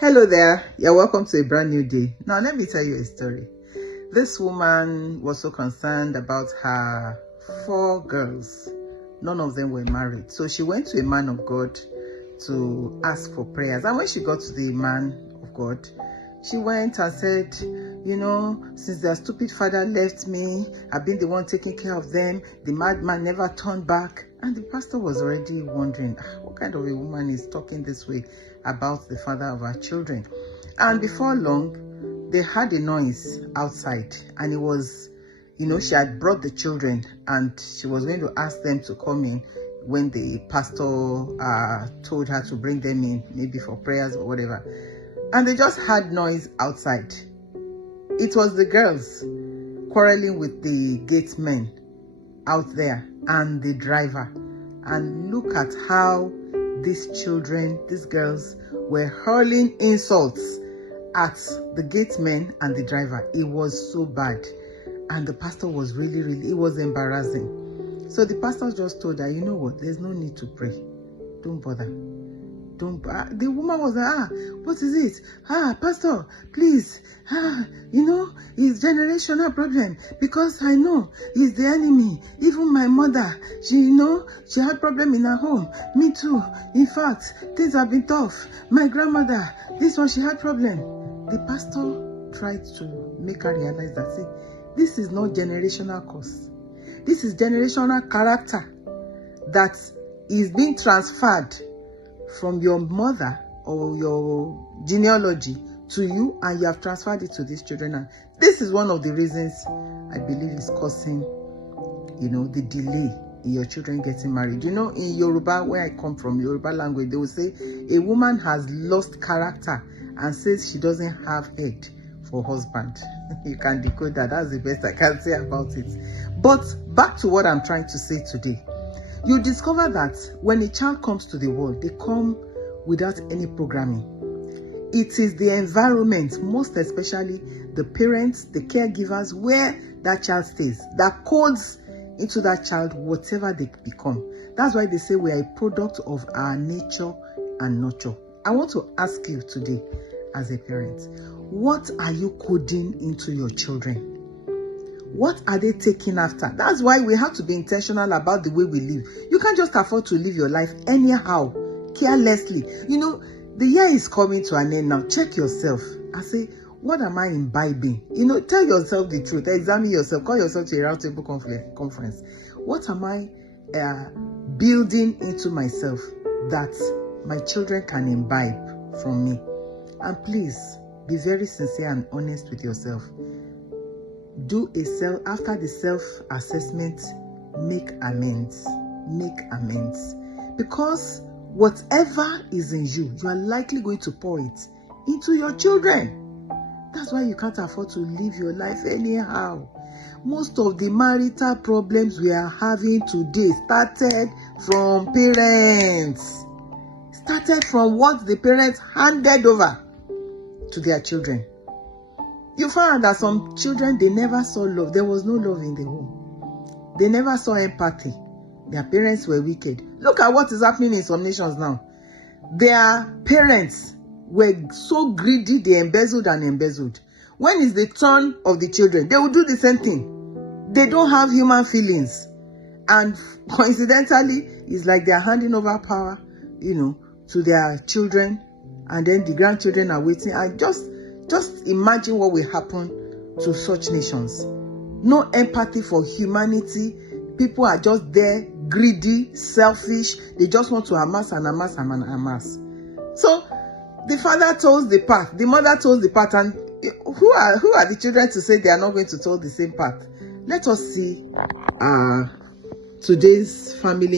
Hello there, you're welcome to a brand new day. Now let me tell you a story. This woman was so concerned about her 4 girls. None of them were married. So she went to a man of God to ask for prayers. And when she got to the man of God, she went and said, since their stupid father left me, I've been the one taking care of them. The madman never turned back. And the pastor was already wondering, what kind of a woman is talking this way about the father of her children? And before long, they heard a noise outside, and it was, she had brought the children and she was going to ask them to come in when the pastor told her to bring them in, maybe for prayers or whatever. And they just heard noise outside. It was the girls quarreling with the gate men out there and the driver. And look at how these girls were hurling insults at the gate men and the driver. It was so bad. And the pastor was really, it was embarrassing. So the pastor just told her, you know what, there's no need to pray. Don't bother. The woman was like, what is it? Pastor, please, it's generational problem, because I know he's the enemy. Even my mother, she had problem in her home. Me too. In fact, things have been tough. My grandmother, this one, she had problem. The pastor tried to make her realize that, see, this is not generational curse. This is generational character that is being transferred from your mother or your genealogy to you, and you have transferred it to these children. And this is one of the reasons I believe is causing, the delay in your children getting married. In Yoruba, where I come from, Yoruba language, they will say a woman has lost character and says she doesn't have head for husband. You can decode that. That's the best I can say about it. But back to what I'm trying to say today. You discover that when a child comes to the world, they come without any programming. It is the environment, most especially the parents, the caregivers, where that child stays, that codes into that child whatever they become. That's why they say we are a product of our nature and nurture. I want to ask you today, as a parent, what are you coding into your children? What are they taking after? That's why we have to be intentional about the way we live. You can't just afford to live your life anyhow, carelessly. The year is coming to an end now. Check yourself and say, what am I imbibing? Tell yourself the truth. Examine yourself. Call yourself to a roundtable conference. What am I building into myself that my children can imbibe from me? And please, be very sincere and honest with yourself. Do after the self-assessment, make amends. Make amends. Because whatever is in you, you are likely going to pour it into your children. That's why you can't afford to live your life anyhow. Most of the marital problems we are having today started from parents. Started from what the parents handed over to their children. You found that some children, they never saw love. There was no love in the home. They never saw empathy. Their parents were wicked. Look at what is happening in some nations now. Their parents were so greedy, they embezzled and embezzled. When is the turn of the children? They will do the same thing. They don't have human feelings. And coincidentally, it's like they're handing over power, to their children. And then the grandchildren are waiting. And just imagine what will happen to such nations. No empathy for humanity. People are just there, greedy, selfish. They just want to amass and amass and amass. So the father told the path, the mother told the path, and who are the children to say they are not going to tell the same path? Let us see today's family